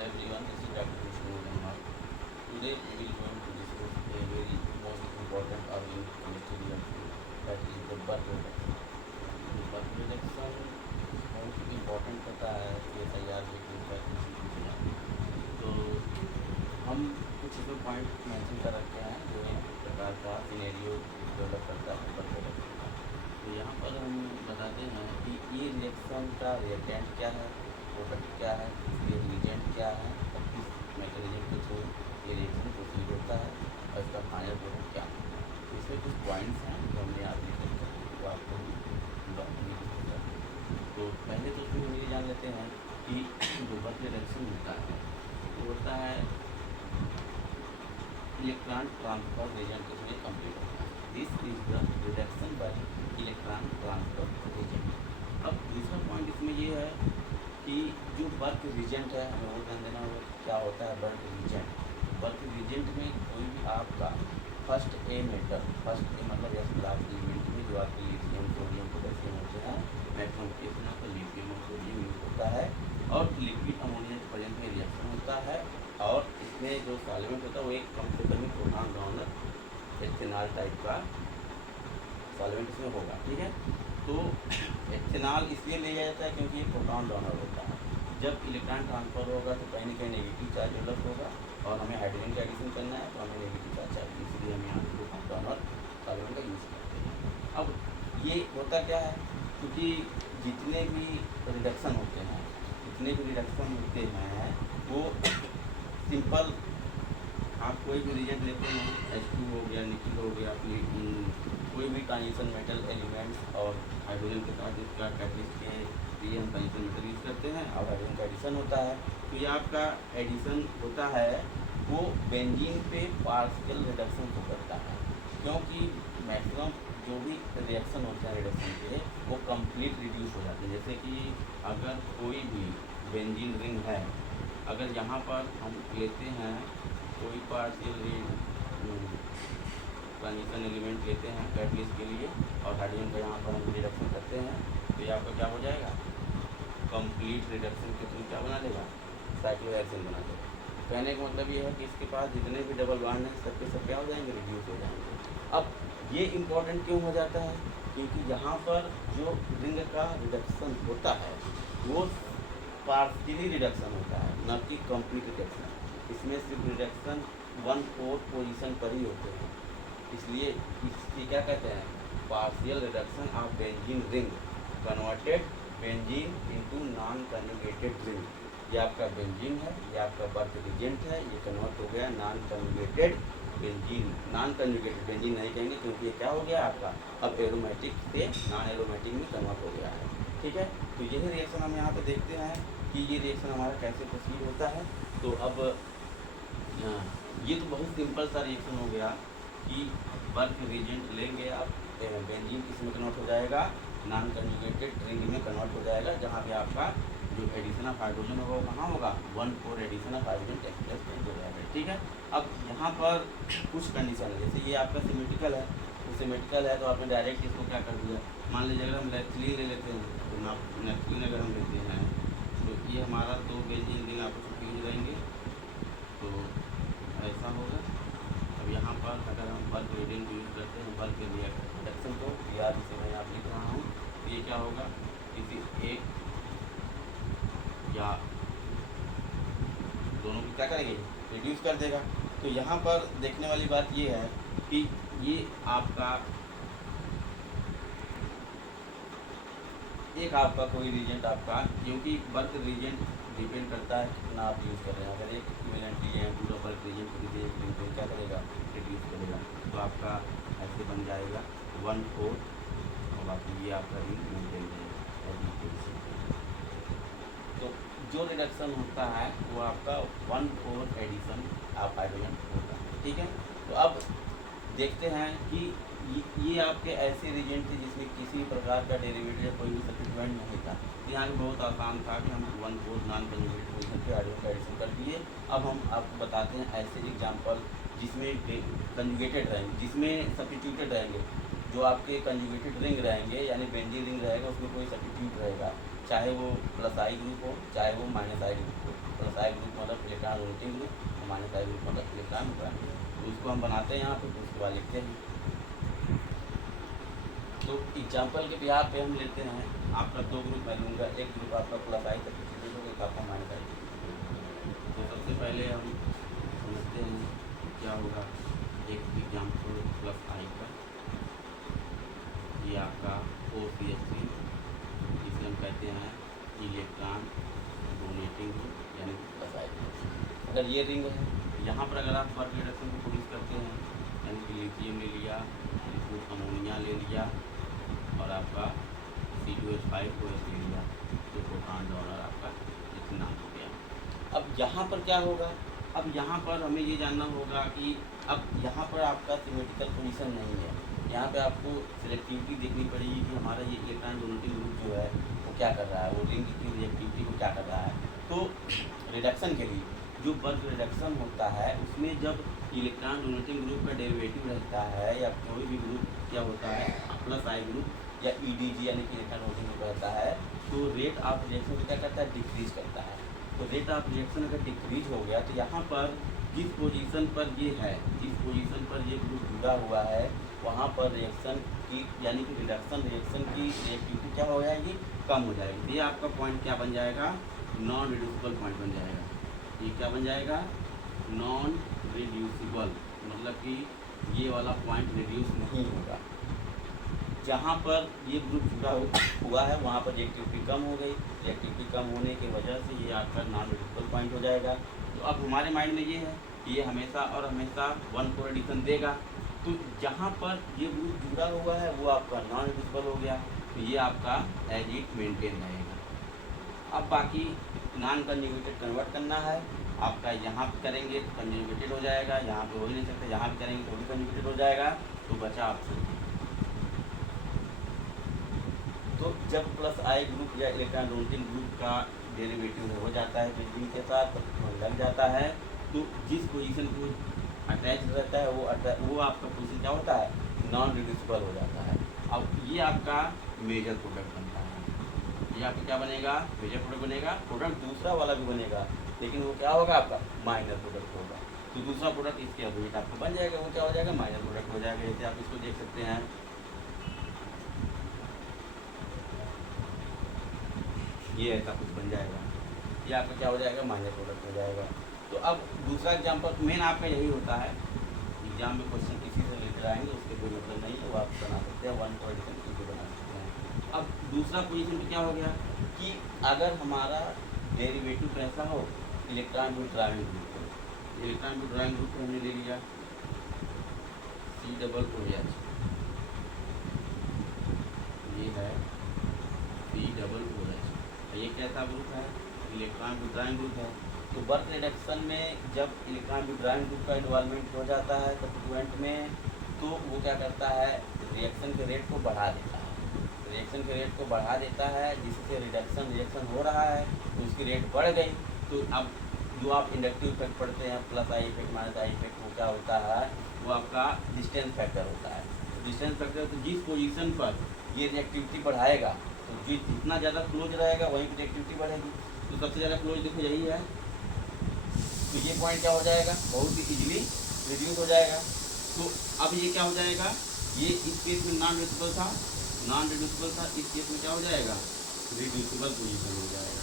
everyone, this is Dr. Vishnu Verma. Today we will going to discuss a very most important argument in chemistry reaction, that is the Burke reduction. The Burke reduction बहुत important होता है SIR लेकिन का तो हम कुछ इसमें point mention कर रखे हैं जो एक प्रकार का सिनेरियो डेवलप करता है Burke reduction का। तो यहाँ पर हम बताते हैं कि ये रिएक्शन का रिएक्टेंट क्या है, प्रोडक्ट क्या है, इसके रिएजेंट क्या है और किस मैकेनिज्म के थ्रू ये रिएक्शन प्रोसीड होता है और इसका फाइनल प्रोडक्ट क्या है। इसमें कुछ पॉइंट्स हैं जो हमने आप लिख रखे हैं तो आपको तो पहले तो उसमें हम ये जान लेते हैं कि जो बर्क रिडक्शन होता है वो होता है इलेक्ट्रॉन ट्रांसफर रिएजेंट इसमें कंप्लीट होता है। This is the reduction bye electron transfer reagent. अब दूसरा पॉइंट इसमें ये है कि जो बर्क रिएजेंट है हमें वो ध्यान देना होगा क्या होता है बर्क रिएजेंट। बर्क रिएजेंट में कोई भी आपका first a metal, first A मतलब एस क्लास एलिमेंट में जो आपके लिथियम सोडियम पोटेशियम होते हैं, मैक्सिमम केस में आपका लिथियम और सोडियम यूज होता है और लिक्विड अमोनिया के प्रेजेंट में रिएक्शन होता है और इसमें जो सॉल्वेंट होता है वो एक कम से कम प्रोटॉन डोनर एथेनॉल टाइप का सॉल्वेंट इसमें होगा। ठीक है, तो एथेनॉल इसलिए लिया जाता है क्योंकि ये प्रोटॉन डोनर होता है। जब इलेक्ट्रॉन ट्रांसफर होगा तो कहीं ना कहीं नेगेटिव चार्ज डेवलप होगा और हमें हाइड्रोजन का एडिशन करना है तो हमें नेगेटिव चार्ज चाहिए, इसलिए हम यहाँ प्रोटॉन डोनर सॉल्वेंट का यूज़ करते हैं। अब ये होता क्या है, क्योंकि जितने भी रिडक्शन होते हैं वो सिंपल आप कोई भी रिएजेंट लेते हैं, H2 हो गया, निकल हो गया, कोई भी ट्रांजिशन मेटल एलिमेंट्स और हाइड्रोजन के साथ इसका कैटलिस्ट के लिए हम ट्रांजिशन मेटल यूज़ करते हैं और हाइड्रोजन का एडिशन होता है। तो ये आपका एडिशन होता है वो बेंजीन पे पार्शियल रिडक्शन को करता है, क्योंकि मैक्सिमम जो भी रिएक्शन होते हैं रिडक्शन के वो कंप्लीट रिड्यूस हो जाते हैं। जैसे कि अगर कोई भी बेंजीन रिंग है, अगर यहाँ पर हम लेते हैं कोई पार्शियल ट्रांजिशन एलिमेंट लेते हैं कैटलिस्ट के लिए और हाइड्रोजन का यहाँ पर हम रिडक्शन करते हैं तो ये आपका क्या हो जाएगा, कंप्लीट रिडक्शन के थ्रू क्या बना देगा, साइक्लोहेक्सेन बना देगा। कहने का मतलब ये है कि इसके पास जितने भी डबल बॉन्ड हैं सबके सब क्या हो जाएंगे, रिड्यूस हो जाएंगे। अब ये इम्पोर्टेंट क्यों हो जाता है, क्योंकि यहाँ पर जो रिंग का रिडक्शन होता है वो पार्शियली रिडक्शन होता है, न कि कंप्लीट रिडक्शन। इसमें सिर्फ रिडक्शन 1/4 पोजीशन पर ही होते हैं, इसलिए इसकी क्या कहते हैं, partial reduction of benzene ring converted benzene into non conjugated ring. ये आपका बेंजीन है, ये आपका बर्क रिएजेंट है, ये कन्वर्ट हो गया नॉन कन्जुगेटेड बेंजीन। नॉन कन्जुगेटेड बेंजीन नहीं कहेंगे क्योंकि ये क्या हो गया आपका अब एरोमेटिक से नॉन एरोमेटिक में कन्वर्ट हो गया है। ठीक है, तो यही रिएक्शन हम यहाँ पे देखते हैं कि ये रिएक्शन हमारा कैसे प्रोसीड होता है। तो अब ये तो बहुत सिंपल सा रिएक्शन हो गया कि बर्क रिएजेंट लेंगे आप, बेंजीन किस में कन्वर्ट हो जाएगा, नॉन कन्जुगेटेड रिंग में कन्वर्ट हो जाएगा, जहाँ पे आपका जो एडिशन ऑफ हाइड्रोजन होगा वो कहाँ होगा, 1/4 addition of hydrogen take place हो जाएगा। ठीक है, अब यहाँ पर कुछ कंडीशन है, जैसे ये आपका सिमेट्रिकल है, तो सिमेट्रिकल है तो आपने डायरेक्ट इसको क्या कर दिया, मान लीजिए अगर हम नेफ्थलीन ले लेते हैं तो नेफ्थलीन अगर हम लेते हैं तो ये हमारा 2 बेंजीन रिंग आपस में फ्यूज रहेंगे तो ऐसा होगा। अब यहाँ पर अगर हम बल्क रिएजेंट यूज़ करते हैं बल्क रिडक्शन को, या जिसे मैं यहाँ लिख रहा हूँ, तो ये क्या होगा, किसी एक या दोनों को क्या करेंगे, रिड्यूस कर देगा। तो यहाँ पर देखने वाली बात ये है कि ये आपका एक आपका कोई रिएजेंट आपका, क्योंकि बल्क रिएजेंट डिपेंड करता है कितना आप यूज़ कर रहे हैं। अगर एक इक्विवेलेंट लिए हैं पूरा बल्क रिएजेंट को दीजिए तो क्या करेगा, रिड्यूस करेगा, तो आपका ऐसे बन जाएगा 1/4 और बाकी ये आपका रिंग मेंटेन रहेगा। तो जो रिडक्शन होता है वो आपका 1/4 एडिशन ऑफ हाइड्रोजन होता है। ठीक है, तो अब देखते हैं कि ये आपके ऐसे रिएजेंट थे जिसमें किसी प्रकार का डेरिवेटिव या कोई भी सब्स्टिट्यूएंट नहीं था। यहाँ पे बहुत आसान था कि हम 1/4 नॉन कंजुगेटेड पोजीशन पे हाइड्रोजन का एडिशन कर दिए। अब हम आपको बताते हैं ऐसे एग्जांपल जिसमें कंजुगेटेड रहेंगे, जिसमें सब्स्टिट्यूटेड रहेंगे। जो आपके कंजुगेटेड रिंग रहेंगे यानी बेंजीन रिंग रहेगा उसमें कोई सब्स्टिट्यूट रहेगा, चाहे वो प्लस आई ग्रुप हो चाहे वो माइनस आई ग्रुप हो। प्लस आई ग्रुप मतलब इलेक्ट्रॉन डोनेटिंग ग्रुप और माइनस आई ग्रुप मतलब इलेक्ट्रॉन विड्रॉइंग ग्रुप। तो उसको हम बनाते हैं यहाँ पे, तो उसके बाद लिखते हैं। तो एग्जाम्पल के बिहार पे हम लेते हैं, आपका दो ग्रुप मैं लूँगा, एक ग्रुप आपका प्लस आई तक डिस्ट्रीब्यूट होगा, एक आपका माइनस आई तक। तो सबसे पहले हम समझते हैं क्या होगा। एक एग्जाम्पल प्लस आई का, ये आपका OCH3, जिसे हम कहते हैं इलेक्ट्रॉन डोनेटिंग ग्रुप यानी प्लस आई ग्रुप। अगर ये रिंग है, यहाँ पर अगर आप वर्क रिडक्शन को प्रोड्यूस करते हैं, यानी कि लिथियम ले लिया, इसमें अमोनिया ले लिया और आपका C2H5 OH ले लिया, तो प्रोटॉन डोनर आपका इतना हो गया। अब यहाँ पर क्या होगा, अब यहाँ पर हमें ये जानना होगा कि अब यहाँ पर आपका सिमेट्रिकल पोजीशन नहीं है, यहाँ पे आपको सिलेक्टिविटी देखनी पड़ेगी कि हमारा ये इलेक्ट्रॉन डोनेटिंग ग्रुप जो है वो क्या कर रहा है, वो रिंग की रिएक्टिविटी को क्या कर रहा है। तो रिडक्शन के लिए जो बल्क रिडक्शन होता है उसमें जब इलेक्ट्रॉन डोनेटिंग ग्रुप का डेरिवेटिव रहता है या कोई भी ग्रुप क्या होता है प्लस आई ग्रुप या EDG यानी कि इलेक्ट्रॉन डोनेटिंग ग्रुप रहता है, तो रेट ऑफ रिएक्शन को क्या करता है, डिक्रीज करता है। तो रेट ऑफ रिएक्शन अगर डिक्रीज हो गया तो यहाँ पर जिस पोजीशन पर ये है, जिस पोजीशन पर ये ग्रुप जुड़ा हुआ है, वहाँ पर रिएक्शन की यानी कि रिडक्शन रिएक्शन की रिएक्टिविटी क्या हो जाएगी, कम हो जाएगी। ये आपका पॉइंट क्या बन जाएगा, नॉन रिड्यूसिबल पॉइंट बन जाएगा। ये क्या बन जाएगा, नॉन रिड्यूसिबल, मतलब कि ये वाला पॉइंट रिड्यूस नहीं होगा। जहाँ पर ये ग्रुप जुड़ा हुआ है वहाँ पर रिएक्टिविटी कम हो गई, रिएक्टिविटी कम होने की वजह से ये आपका नॉन रिड्यूसिबल पॉइंट हो जाएगा। तो अब हमारे माइंड में ये है कि ये हमेशा और हमेशा 1,4 एडिशन देगा। तो जहाँ पर ये ग्रुप जुड़ा हुआ है वो आपका नॉन रिड्यूसिबल हो गया, तो ये आपका एज इट मेंटेन रहेगा। अब बाकी नॉन कंजुगेटेड कन्वर्ट करना है, आपका यहाँ पे करेंगे तो कंजुगेटेड हो जाएगा, यहाँ पे हो ही नहीं सकता, यहाँ पे करेंगे तो भी कंजुगेटेड हो जाएगा, तो बचा ऑप्शन। तो जब प्लस आई ग्रुप या इलेक्ट्रॉन डोनेटिंग ग्रुप का डेरिवेटिव हो जाता है ब्रिजिंग के साथ तो लग जाता है, तो जिस पोजीशन को अटैच रहता है वो आपका पोजीशन क्या होता है, नॉन रिड्यूसिबल हो जाता है। अब ये आपका मेजर प्रोडक्ट बनता है, ये आपका क्या बनेगा, मेजर प्रोडक्ट बनेगा। प्रोडक्ट दूसरा वाला भी बनेगा लेकिन वो क्या होगा, आपका माइनर प्रोडक्ट होगा। तो दूसरा प्रोडक्ट इसके अपोजिट आपको बन जाएगा, वो क्या हो जाएगा, माइनर प्रोडक्ट हो जाएगा। जैसे आप इसको देख सकते हैं, ये ऐसा कुछ बन जाएगा, ये आपका क्या हो जाएगा, माइनर प्रोडक्ट हो जाएगा। तो अब दूसरा एग्जाम्पल मेन आपका यही होता है, एग्जाम में क्वेश्चन किसी से रिलेटेड आएंगे उसके कोई मतलब नहीं है, वो आप बना सकते हैं 1,4 एडिशन किसी को बना सकते हैं। अब दूसरा पोजीशन पे क्या हो गया कि अगर हमारा डेरिवेटिव कैसा हो, इलेक्ट्रॉन विड्रॉइंग ग्रुप हो, इलेक्ट्रॉन विड्रॉइंग ग्रुप हमने ले लिया COOH, ये है COOH, ये कैसा ग्रुप है, इलेक्ट्रॉन विड्रॉइंग ग्रुप है। तो वर्क रिडक्शन में जब इलेक्ट्रॉन विड्रॉइंग ग्रुप का इन्वॉल्वमेंट हो जाता है सब्स्टिट्यूएंट में, तो वो क्या करता है, रिएक्शन के रेट को बढ़ा देता है, रिएक्शन के रेट को बढ़ा देता है, जिससे रिएक्शन हो रहा है तो उसकी रेट बढ़ गई। तो अब जो आप इंडक्टिव इफेक्ट पढ़ते हैं, plus I effect minus I effect, वो क्या होता है, वो आपका डिस्टेंस फैक्टर होता है। तो डिस्टेंस फैक्टर, तो जिस पोजीशन पर ये रिएक्टिविटी बढ़ाएगा तो जितना ज़्यादा क्लोज रहेगा वहीं पर रिएक्टिविटी बढ़ेगी। तो सबसे ज़्यादा क्लोज देखो यही है, तो ये पॉइंट क्या हो जाएगा, बहुत ही इजीली रिड्यूस हो जाएगा। तो अब ये क्या हो जाएगा, ये इस केस में नॉन रिड्यूसिबल था, इस केस में क्या हो जाएगा, रिड्यूसिबल पोजीशन हो जाएगा।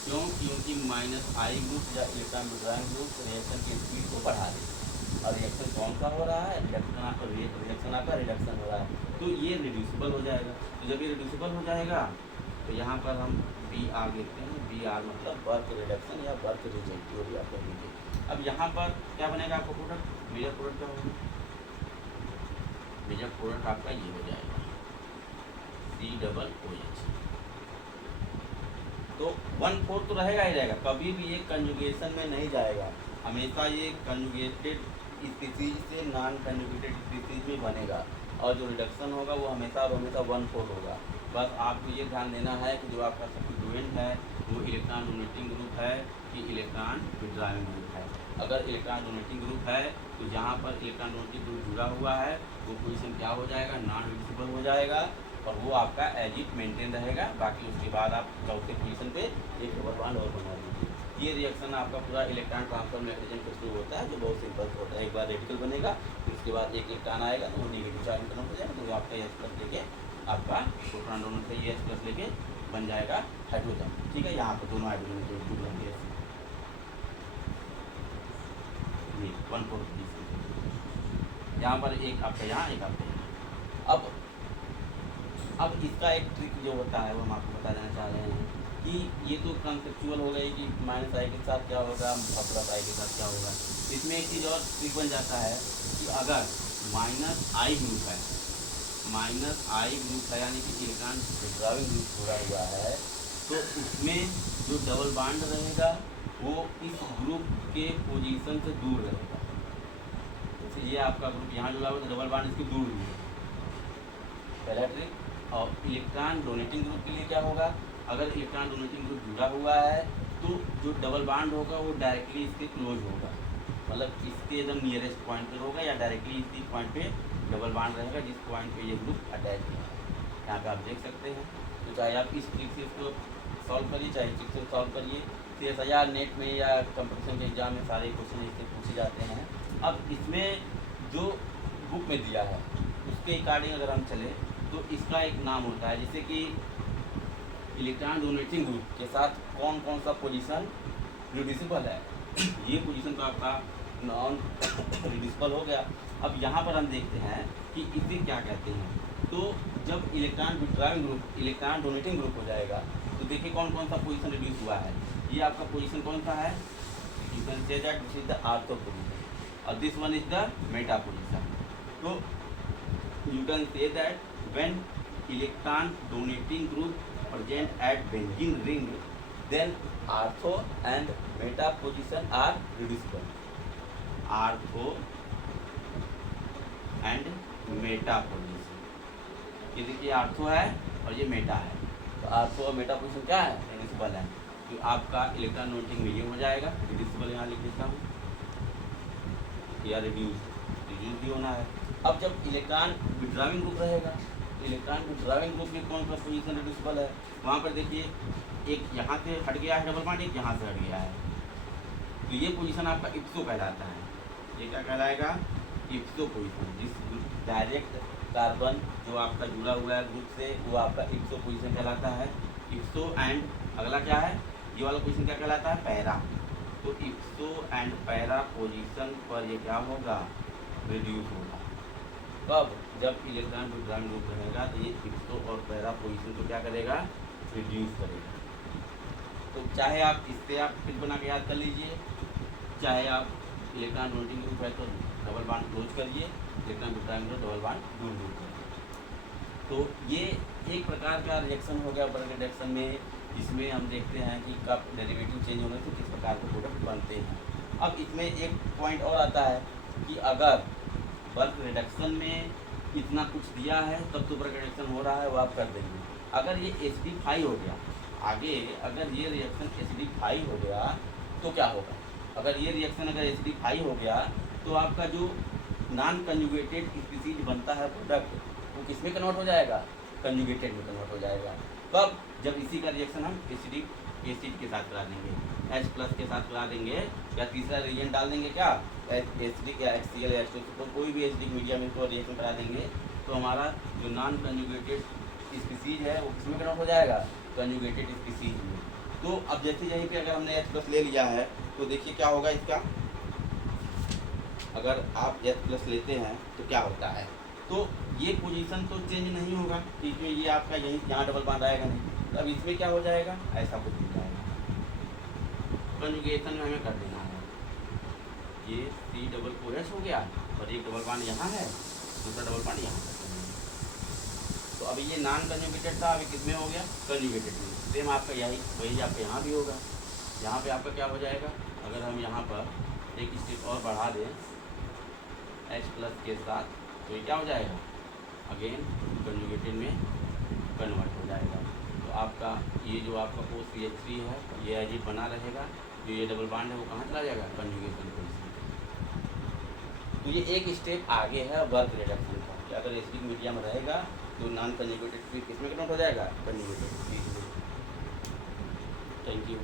क्यों, क्योंकि माइनस आई ग्रुप या इलेक्ट्रॉन विड्रॉइंग ग्रुप रिएक्शन की स्पीड को बढ़ा देगा, और रिएक्शन कौन सा हो रहा है, रिएक्शन आपका रिडक्शन हो रहा है, तो ये रिड्यूसिबल हो जाएगा। तो जब ये रिड्यूसिबल हो जाएगा तो यहाँ पर हम BR लिखते हैं, BR मतलब वर्क रिडक्शन या वर्क रिजेक्टिव या कह लीजिए। अब यहाँ पर क्या बनेगा आपका प्रोडक्ट, मेजर प्रोडक्ट क्या होगा, मेजर प्रोडक्ट आपका ये हो जाएगा COOH। तो 1/4 तो रहेगा ही रहेगा, कभी भी ये कंजुगेशन में नहीं जाएगा, हमेशा ये कंजुगेटेड स्पीसीज से नॉन कंजुगेटेड स्पीसीज में बनेगा, और जो रिडक्शन होगा वो हमेशा और हमेशा 1/4 होगा। बस आपको ये ध्यान देना है कि जो आपका सब्स्टिट्यूएंट है वो इलेक्ट्रॉन डोनेटिंग ग्रुप है कि इलेक्ट्रॉन विड्रॉइंग ग्रुप है। अगर इलेक्ट्रॉन डोनेटिंग ग्रुप है तो जहाँ पर इलेक्ट्रॉन डोनेटिंग ग्रुप जुड़ा हुआ है वो पोजीशन क्या हो जाएगा, नॉन रिड्यूसिबल हो जाएगा। और वो आपका एज इट मेंटेन रहेगा। बाकी उसके बाद आप चौथे पोजीशन पे एक डबल बॉन्ड और बना लीजिए। ये रिएक्शन आपका पूरा इलेक्ट्रॉन ट्रांसफर मैकेनिज्म के थ्रू होता है, जो बहुत सिंपल होता है। एक बार रेडिकल बनेगा, फिर उसके बाद एक इलेक्ट्रॉन आएगा तो वो नेगेटिव चार्ज में कन्वर्ट हो जाएगा, तो वो आपका H प्लस लेके आपका प्रोटॉन डोनर से ये H प्लस लेके बन जाएगा हाइड्रोजन। ठीक है, यहाँ पर दोनों हाइड्रोजन के जुड़ जाएंगे। 1/4 यहाँ पर एक आपका यहाँ, एक आपका यहाँ। अब इसका एक ट्रिक जो होता है वो हम आपको बता देना चाह रहे हैं कि ये तो कंसेप्चुअल हो गई कि माइनस आई के साथ क्या होगा और प्लस आई के साथ क्या होगा। इसमें एक चीज़ और ट्रिक बन जाता है कि अगर माइनस आई ग्रुप है यानी कि इलेक्ट्रॉन विड्रॉइंग ग्रुप जुड़ा हुआ है, तो उसमें जो डबल बॉन्ड रहेगा वो इस ग्रुप के पोजीशन से दूर रहेगा। जैसे ये आपका ग्रुप यहाँ जुड़ा हुआ है तो डबल बॉन्ड इसकी दूर है, पहला ट्रिक। और इलेक्ट्रॉन डोनेटिंग ग्रुप के लिए क्या होगा, अगर इलेक्ट्रॉन डोनेटिंग ग्रुप जुड़ा हुआ है तो जो डबल बॉन्ड होगा वो डायरेक्टली इसके क्लोज होगा, मतलब इसके एकदम नियरेस्ट पॉइंट पर होगा या डायरेक्टली इसी पॉइंट पे डबल बॉन्ड रहेगा जिस पॉइंट पे ये ग्रुप अटैच है। यहाँ पे आप देख सकते हैं। तो चाहे आप इस ट्रिक से इसको सॉल्व करिए, चाहे ट्रिक से सॉल्व करिए, CSIR नेट में या कंपटीशन के एग्जाम में सारे क्वेश्चन इससे पूछे जाते हैं। अब इसमें जो बुक में दिया है उसके अकॉर्डिंग अगर हम चले तो इसका एक नाम होता है, जैसे कि इलेक्ट्रॉन डोनेटिंग ग्रुप के साथ कौन कौन सा पोजीशन रिड्यूसिबल है। ये पोजीशन तो आपका नॉन रिड्यूसिबल हो गया। अब यहाँ पर हम देखते हैं कि इसे क्या कहते हैं। तो जब electron withdrawing group electron donating group हो जाएगा तो देखिए कौन कौन सा पोजीशन रिड्यूस हुआ है। ये आपका पोजीशन कौन सा है, you can say that this is the ortho position और this one is the meta position. तो you can say that when electron donating group present at benzene ring, then ortho and meta position are reducible. Ortho and meta position, ये देखिए ortho है और ये Meta है, तो ortho और Meta position क्या है, रिड्यूसिबल है। तो आपका इलेक्ट्रॉन डोनेटिंग मीडियम हो जाएगा, रिड्यूसिबल यहाँ लिख देता हूँ या रिड्यूस भी होना है। अब जब इलेक्ट्रॉन विड्रॉइंग ग्रुप रहेगा, इलेक्ट्रॉन विड्रॉइंग ग्रुप में कौन सा पोजीशन रिड्यूसिबल है, वहाँ पर देखिए एक यहाँ से हट गया है डबल बॉन्ड, एक यहाँ से हट गया है, तो ये पोजीशन आपका इप्सो कहलाता है। ये क्या कहलाएगा, इप्सो पोजीशन। जिस डायरेक्ट कार्बन जो आपका जुड़ा हुआ है ग्रुप से वो आपका इप्सो पोजीशन कहलाता है। इप्सो एंड अगला क्या है, ये वाला पोजीशन क्या कहलाता है, पैरा। तो इप्सो एंड पैरा पोजीशन पर ये क्या होगा, रिड्यूस होगा। कब, जब इलेक्ट्रॉन विड्रॉइंग ग्रुप रहेगा तो ये इप्सो और पैरा पोजीशन को क्या करेगा, रिड्यूस करेगा। तो चाहे आप इससे आप फिर बना के याद कर लीजिए, चाहे आप इलेक्ट्रॉन डोनेटिंग ग्रुप है तो डबल बॉन्ड क्लोज करिए, electron withdrawing group double bond दूर दूर करिए। तो ये एक प्रकार का रिएक्शन हो गया बल्क रिडक्शन में, जिसमें हम देखते हैं कि कब डेरिवेटिव चेंज होने से किस प्रकार के प्रोडक्ट बनते हैं। अब इसमें एक पॉइंट और आता है कि अगर बल्क रिडक्शन में इतना कुछ दिया है तब तो बल्क रिडक्शन हो रहा है वो आप कर देंगे। अगर ये एसिडिफाई हो गया आगे, अगर ये रिएक्शन एसिडिफाई हो गया तो क्या होगा, अगर ये रिएक्शन अगर एसिडिफाई हो गया तो आपका जो नॉन कंजुगेटेड स्पीसीज बनता है प्रोडक्ट वो किस में कन्वर्ट हो जाएगा, कंजुगेटेड में कन्वर्ट हो जाएगा। कब, जब इसी का रिएक्शन हम एसिड के साथ करा देंगे, H+ के साथ करा देंगे या तीसरा रिएजेंट डाल देंगे क्या, एसिडिक या HCl या H2, तो कोई भी एसिडिक मीडिया में इसको रिएक्शन करा देंगे तो हमारा जो नॉन कंजुगेटेड स्पीसीज है वो किसमें कन्वर्ट हो जाएगा, कंजुगेटेड स्पीसीज में। तो अब जैसे यहीं पे अगर हमने H+ ले लिया है तो देखिए क्या होगा इसका, अगर आप H+ लेते हैं तो क्या होता है, तो ये पोजीशन तो चेंज नहीं होगा क्योंकि ये आपका यहीं यहाँ डबल बॉन्ड आएगा नहीं, तो अब इसमें क्या हो जाएगा, ऐसा कुछ हो जाएगा। कंजुगेशन में हमें कर देना है, ये C+4H हो गया और एक डबल बॉन्ड यहाँ है, दूसरा डबल बॉन्ड यहाँ कर देंगे। तो अभी ये नॉन कंजुगेटेड था, अभी किसमें हो गया, कंजुगेटेड में। सेम आपका वही आपका यहाँ भी होगा। यहाँ पे आपका क्या हो जाएगा, अगर हम यहाँ पर एक स्टेप और बढ़ा दें H+ के साथ तो ये क्या हो जाएगा, अगेन कंजुगेटेड में कन्वर्ट हो जाएगा। तो आपका ये जो आपका OCH3 है ये एजिड बना रहेगा, जो ये डबल बॉन्ड है वो कहाँ चला जाएगा, कंजुगेशन पोजीशन। तो ये एक स्टेप आगे है वर्क रिडक्शन का। कि अगर एसिडिक मीडियम रहेगा तो नॉन कंजुगेटेड किस में कन्वर्ट हो जाएगा, कंजुगेटेड। Thank you.